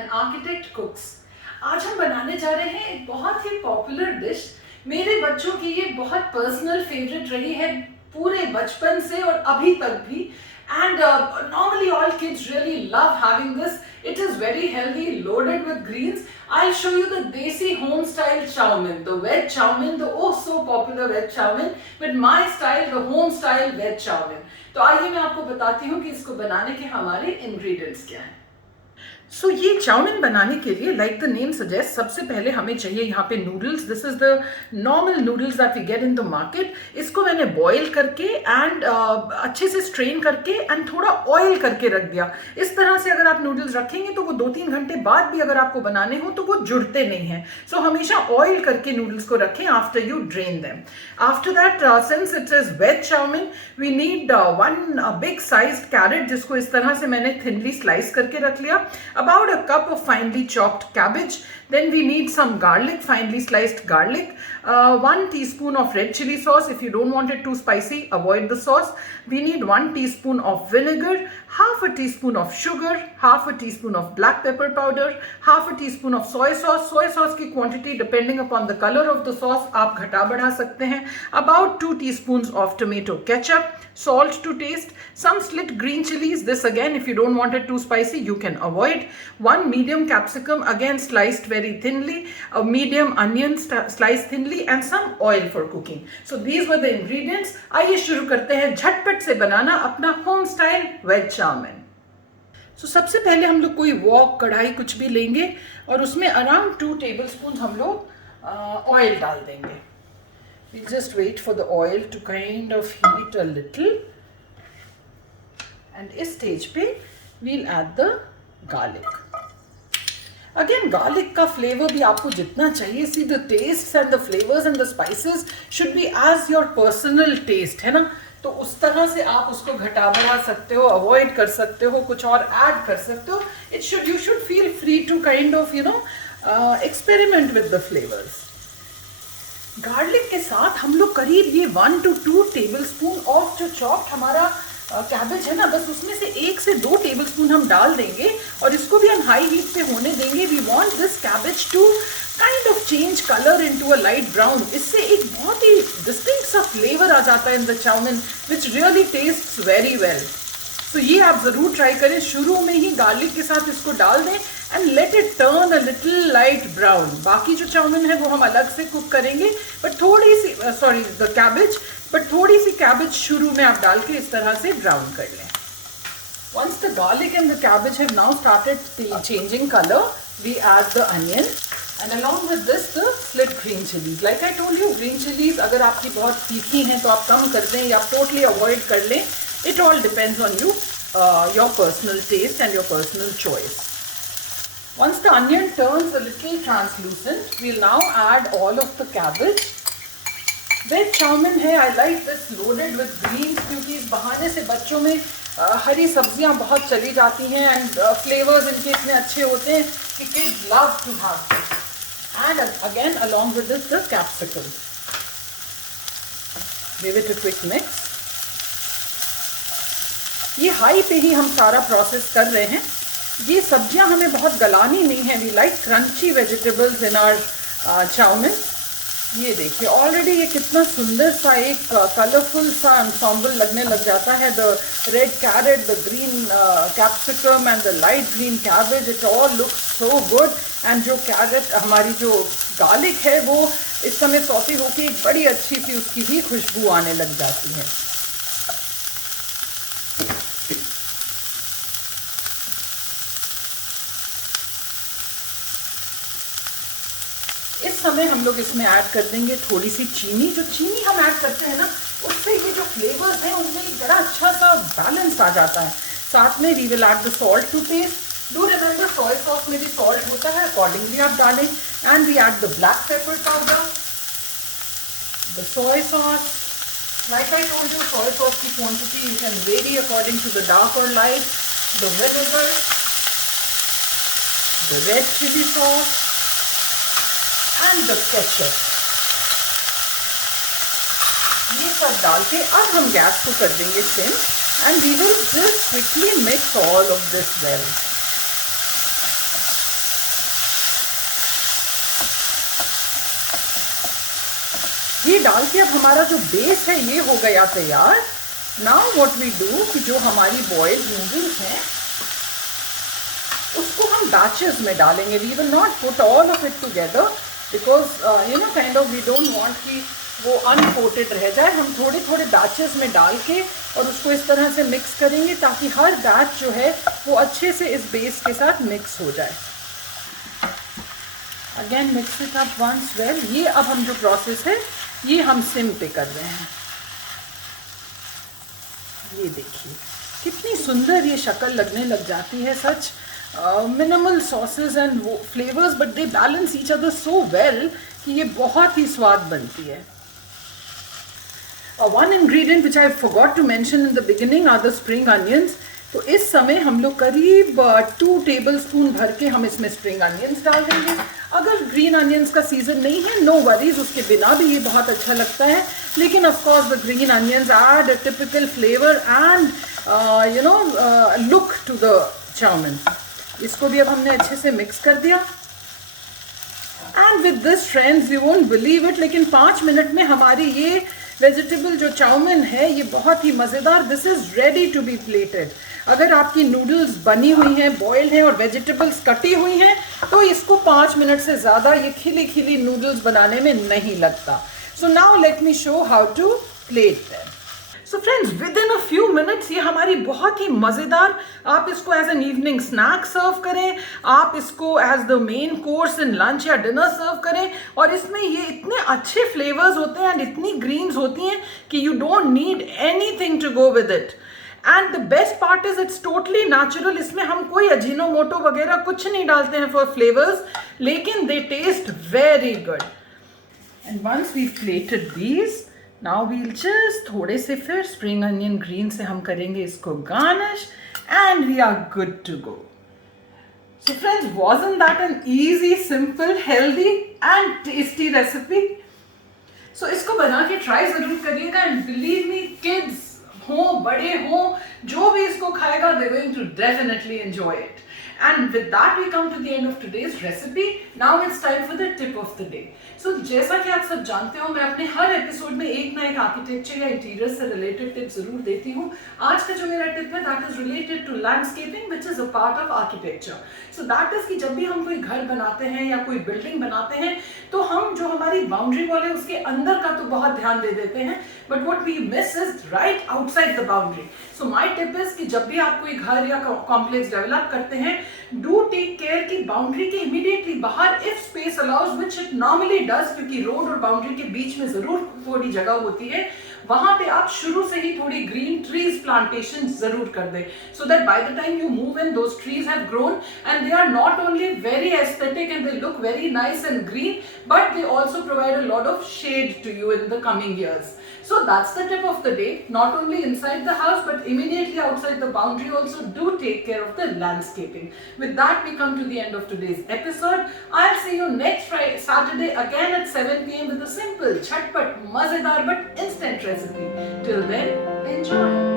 And architect कुक्स। आज हम बनाने जा रहे हैं एक बहुत ही पॉपुलर डिश। मेरे बच्चों की ये बहुत पर्सनल फेवरेट रही है पूरे बचपन से और अभी तक भी। And normally all kids really love having this. It is very healthy, loaded with greens. I'll show you the desi home style chow mein, the veg chow mein, the oh so popular veg chow mein, with my style, the home style veg chow mein. तो आइए मैं आपको बताती हूँ कि इसको बनाने के हमारे ingredients क्या हैं। सो ये चाउमीन बनाने के लिए लाइक द नेम सजेस्ट सबसे पहले हमें चाहिए यहाँ पे noodles. This is the normal noodles that we get in the market. इसको मैंने बॉईल करके एंड अच्छे से स्ट्रेन करके एंड थोड़ा ऑयल करके रख दिया। इस तरह से अगर आप नूडल्स रखेंगे तो वो 2-3 घंटे बाद भी अगर आपको बनाने हो तो वो जुड़ते नहीं हैं। सो हमेशा ऑयल करके नूडल्स को रखें after you drain them. After that since it is veg chow mein we need 1 big sized carrot, जिसको इस तरह से मैंने थिनली स्लाइस करके रख लिया। About a cup of finely chopped cabbage. Then we need some garlic, finely sliced garlic. 1 teaspoon of red chili sauce. If you don't want it too spicy, avoid the sauce. We need 1 teaspoon of vinegar, half a teaspoon of sugar, half a teaspoon of black pepper powder, half a teaspoon of soy sauce. Soy sauce की quantity depending upon the color of the sauce आप घटा बढ़ा सकते हैं. About 2 teaspoons of tomato ketchup, salt to taste, some slit green chilies. This again, if you don't want it too spicy, you can avoid. 1 medium capsicum, again sliced very thinly, a medium onion sliced thinly, and some oil for cooking. So these were the ingredients. आइए शुरू करते हैं झटपट से बनाना अपना home style veg chow mein. So सबसे पहले हम लोग कोई वॉक कढ़ाई कुछ भी लेंगे और उसमें अराउंड 2 tablespoons हम लोग ऑयल डाल देंगे। We'll just wait for the oil to kind of heat a little, and इस stage पे we'll add the garlic. Again, garlic का flavor भी आपको जितना चाहिए। See, the tastes and the flavors and the spices should be as your personal taste, है ना? तो उस तरह से आप उसको घटा बढ़ा सकते हो, अवॉइड कर सकते हो, कुछ और ऐड कर सकते हो। You should feel free to kind of experiment with the flavors. Garlic के साथ हम लोग करीब ये 1 to 2 tablespoon ऑफ जो चॉप्ड हमारा कैबेज है ना, बस उसमें से 1 से 2 टेबलस्पून हम डाल देंगे और इसको भी हम हाई हीट पे होने देंगे। We want this cabbage to kind of change colour into a light brown. इससे एक बहुत ही डिस्टिंक्ट सा फ्लेवर आ जाता है in the chow mein which really tastes very well. तो ये आप ज़रूर ट्राई करें। शुरू में ही गार्लिक के साथ इसको डाल दें and let it turn a little light brown. बाकी जो चाउमीन है वो हम अलग से कुक करेंगे, बट थोड़ी सी द कैबेज, बट थोड़ी सी कैबेज शुरू में आप डाल के इस तरह से ब्राउन कर लें। Once the garlic and the cabbage have now started changing color, we add the onion and along with this the slit green chilies. Like I told you, green chilies अगर आपकी बहुत तीखी हैं तो आप कम कर दें या totally avoid कर लें. It all depends on you, your personal taste and your personal choice. Once the onion turns a little translucent, we'll now add all of the cabbage. Veg chowmein है, I like this loaded with greens, क्योंकि इस बहाने से बच्चों में हरी सब्जियां बहुत चली जाती हैं एंड फ्लेवर्स इनके इतने अच्छे होते हैं कि kids love to have this. And again along with this the capsicum, give it a quick mix. ये हाई पे ही हम सारा प्रोसेस कर रहे हैं। ये सब्जियां हमें बहुत गलानी नहीं है। We like crunchy vegetables in our chow mein. ये देखिए ऑलरेडी ये कितना सुंदर सा एक कलरफुल सा एंसेम्बल लगने लग जाता है। The red carrot, the green capsicum and the light green cabbage, it all looks so good. And जो कैरेट हमारी जो गार्लिक है वो इस समय सौते होके एक बड़ी अच्छी सी उसकी भी खुशबू आने लग जाती है। इस समय हम लोग इसमें ऐड कर देंगे थोड़ी सी चीनी। जो चीनी हम ऐड करते हैं ना, उससे ये जो फ्लेवर्स हैं उनमें एक बड़ा अच्छा सा बैलेंस आ जाता है। साथ में we will add the salt to taste. Do remember soya sauce में भी सॉल्ट होता है, अकॉर्डिंगली आप डालें। And we add the black pepper powder, the soya sauce. Like I told you, soya sauce की quantity you can vary according to the dark और light. The vinegar, the red chilli sauce and the ketchup. ये सब डाल के अब हम gas को कर देंगे sim and we will just quickly mix all of this well. डाल के अब हमारा जो बेस है ये हो गया तैयार। नाउ व्हाट वी डू कि जो हमारी बॉइल्ड नूडल्स हैं उसको हम बैचेस में डालेंगे। We will not put all of it together because kind of we don't want कि वो अनकोटेड रह जाए। हम थोड़े थोड़े बैचेस में डाल के और उसको इस तरह से मिक्स करेंगे ताकि हर बैच जो है वो अच्छे से इस बेस के साथ मिक्स हो जाए। Again mix it up once well. ये अब हम जो प्रोसेस है ये हम सिम पे कर रहे हैं। ये देखिए कितनी सुंदर ये शक्ल लगने लग जाती है। Such minimal sauces and flavours but they balance each other so well कि ये बहुत ही स्वाद बनती है। One ingredient which I forgot to mention in the beginning are the spring onions. तो इस समय हम लोग करीब 2 टेबलस्पून भर के हम इसमें स्प्रिंग अनियंस डाल देंगे। अगर ग्रीन अनियंस का सीजन नहीं है नो वरीज, उसके बिना भी ये बहुत अच्छा लगता है। लेकिन of course the green onions add a typical flavour and look to the chow mein. इसको भी अब हमने अच्छे से मिक्स कर दिया। And with this friends you won't believe it, लेकिन 5 मिनट में हमारी ये वेजिटेबल जो चाउमिन है ये बहुत ही मज़ेदार, this is ready to be plated. अगर आपकी नूडल्स बनी हुई हैं, बॉइल्ड हैं और वेजिटेबल्स कटी हुई हैं तो इसको 5 मिनट से ज़्यादा ये खिली खिली नूडल्स बनाने में नहीं लगता। So now let me show how to plate them. So friends within a few minutes ये हमारी बहुत ही मज़ेदार, आप इसको as an evening snack serve करें, आप इसको as the main course in lunch या डिनर सर्व करें। और इसमें ये इतने अच्छे फ्लेवर्स होते हैं एंड इतनी ग्रीन्स होती हैं कि you don't need anything to go with it. And the best part is it's totally natural. इसमें हम कोई अजीनोमोटो वगैरह कुछ नहीं डालते हैं फॉर फ्लेवर्स, लेकिन they taste very good. And once we plated these, now we'll just थोड़े से फिर स्प्रिंग अनियन ग्रीन से हम करेंगे इसको garnish and we are good to go. So friends, wasn't that an easy, simple, healthy and tasty recipe? So इसको बना के ट्राई जरूर करिएगा एंड बिलीव मी, किड्स हो बड़े हो जो भी इसको खाएगा they going to definitely enjoy it. And with that we come to the end of today's recipe. Now it's time for the tip of the day. So जैसा कि आप सब जानते हो मैं अपने हर एपिसोड में एक ना एक आर्किटेक्चर या इंटीरियर से रिलेटेड टिप जरूर देती हूँ। आज का जो मेरा टिप है that is related to landscaping which is a part of architecture. So that is कि जब भी हम कोई घर बनाते हैं या कोई बिल्डिंग बनाते हैं तो हम जो हमारी बाउंड्री वॉल है उसके अंदर का तो बहुत ध्यान दे देते हैं, but what we miss is right outside the boundary. So my tip is कि जब भी आप कोई घर या कॉम्प्लेक्स डेवलप करते हैं, डू टेक केयर कि बाउंड्री के इमीडिएटली बाहर if space allows, which it normally does, क्योंकि रोड और बाउंड्री के बीच में जरूर थोड़ी जगह होती है, वहां पे आप शुरू से ही थोड़ी ग्रीन ट्रीज प्लांटेशन जरूर कर दें, so that by the time you move in those trees have grown and they are not only very aesthetic and they look very nice and green, but they also provide a lot of shade to you in the coming years. So that's the tip of the day. Not only inside the house but immediately outside the boundary also do take care of the landscaping. With that we come to the end of today's episode. I'll see you next Saturday again at 7 p.m. with a simple, chatpat, mazedar but instant recipe. Till then, enjoy.